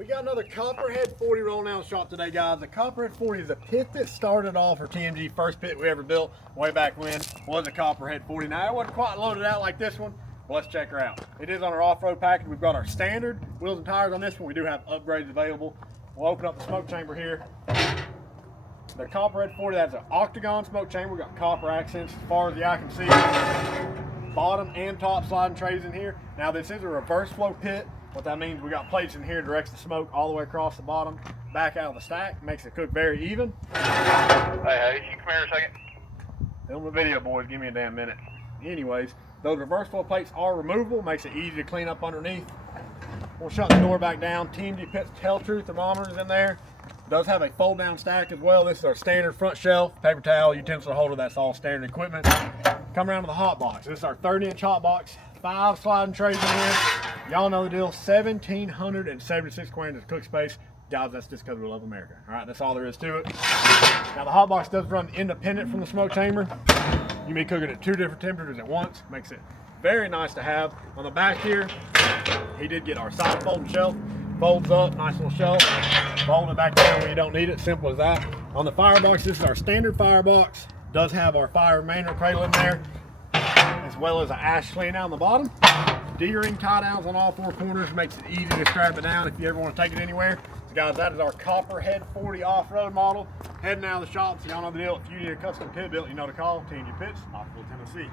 We got another Copperhead 40 rolling down the shop today, guys. The Copperhead 40 is a pit that started off our TMG first pit we ever built way back when. Was a Copperhead 40. Now it wasn't quite loaded out like this one, but let's check her out. It is on our off-road package. We've got our standard wheels and tires on this one. We do have upgrades available. We'll open up the smoke chamber here. The Copperhead 40, that's an octagon smoke chamber. We've got copper accents as far as the eye can see. Bottom and top sliding trays in here. Now this is a reverse flow pit. What that means, we got plates in here, directs the smoke all the way across the bottom, back out of the stack, makes it cook very even. Hey, you come here a second. Film the video, boys, give me a damn minute. Anyways, those reverse flow plates are removable, makes it easy to clean up underneath. We'll shut the door back down. TMG Pit's Tell Truth thermometers in there. Does have a fold down stack as well. This is our standard front shelf, paper towel, utensil holder, that's all standard equipment. Come around to the hot box. This is our 30-inch hot box, 5 sliding trays in here. Y'all know the deal, 1,776 square inches of cook space. Guys, that's just because we love America. All right, that's all there is to it. Now the hot box does run independent from the smoke chamber. You may cook it at 2 different temperatures at once. Makes it very nice to have. On the back here, he did get our side folding shelf. Folds up, nice little shelf. Fold it back down when you don't need it, simple as that. On the firebox, this is our standard firebox. Does have our fire manual cradle in there, as well as an ash clean out on the bottom. D-ring tie downs on all 4 corners, makes it easy to strap it down if you ever want to take it anywhere. So guys, that is our Copperhead 40 off-road model. Heading out of the shop, so y'all know the deal. If you need a custom pit built, you know to call TMG Pits, Knoxville, Tennessee.